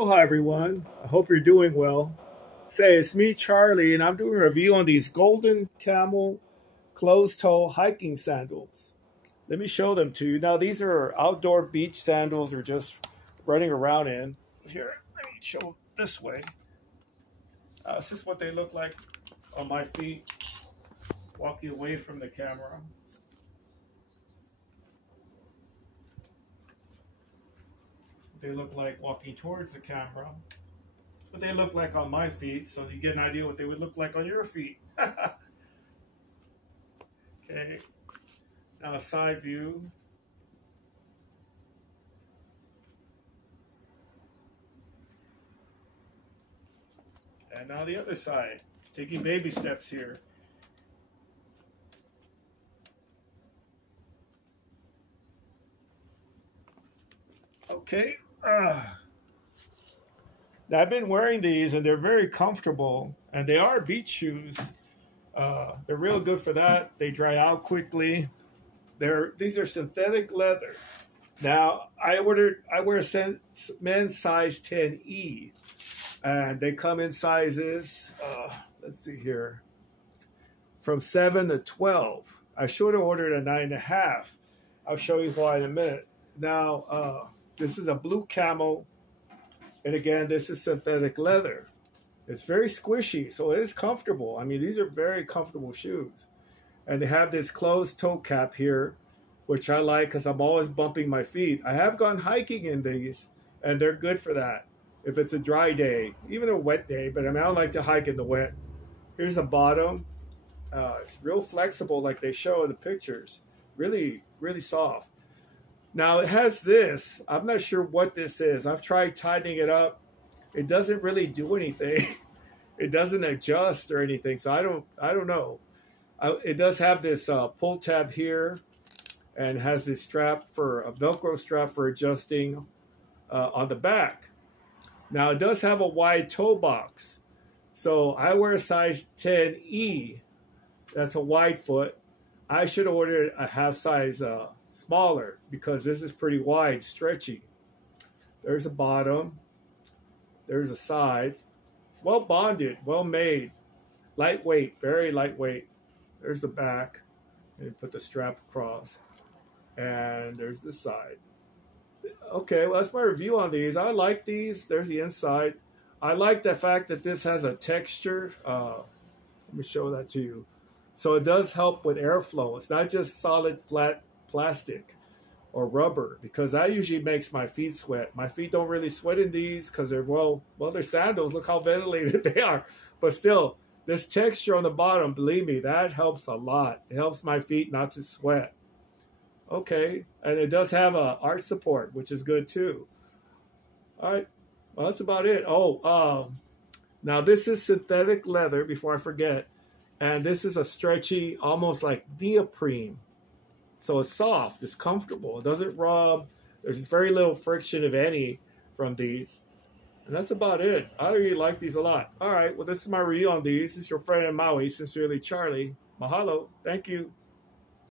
Oh, hi everyone. I hope you're doing well. Say, it's me, Charlie, and I'm doing a review on these golden camel closed toe hiking sandals. Let me show them to you. Now, these are outdoor beach sandals or just running around in. Here, let me show this way. This is what they look like on my feet, walking away from the camera. They look like walking towards the camera. What they look like on my feet, so you get an idea what they would look like on your feet. Okay, now a side view. And now the other side, taking baby steps here. Okay. Now I've been wearing these and they're very comfortable and they are beach shoes. They're real good for that. They dry out quickly. These are synthetic leather. Now I wear men's size 10E and they come in sizes, let's see here, from 7 to 12. I should have ordered a 9.5. I'll show you why in a minute. Now, this is a blue camo. And again, this is synthetic leather. It's very squishy, so it is comfortable. I mean, these are very comfortable shoes. And they have this closed toe cap here, which I like because I'm always bumping my feet. I have gone hiking in these, and they're good for that. If it's a dry day, even a wet day, but I mean, I don't like to hike in the wet. Here's a bottom. It's real flexible like they show in the pictures. Really, really soft. Now it has this. I'm not sure what this is. I've tried tightening it up. It doesn't really do anything. It doesn't adjust or anything. So I don't know. It does have this pull tab here, and has this strap for a Velcro strap for adjusting on the back. Now it does have a wide toe box. So I wear a size 10E. That's a wide foot. I should order a half size smaller because this is pretty wide, stretchy. There's a bottom. There's a side. It's well bonded, well made, lightweight, very lightweight. There's the back, and put the strap across. And there's the side. Okay, well, that's my review on these. I like these. There's the inside. I like the fact that this has a texture. Let me show that to you. So it does help with airflow. It's not just solid, flat plastic or rubber, because that usually makes my feet sweat. My feet don't really sweat in these because they're, well, they're sandals. Look how ventilated they are. But still, this texture on the bottom, believe me, that helps a lot. It helps my feet not to sweat. Okay, and it does have a arch support, which is good too. All right, well, that's about it. Oh, now this is synthetic leather, before I forget, and this is a stretchy, almost like neoprene. So it's soft, it's comfortable, it doesn't rub. There's very little friction, if any, from these. And that's about it. I really like these a lot. All right, well, this is my review on these. This is your friend in Maui, sincerely, Charlie. Mahalo. Thank you.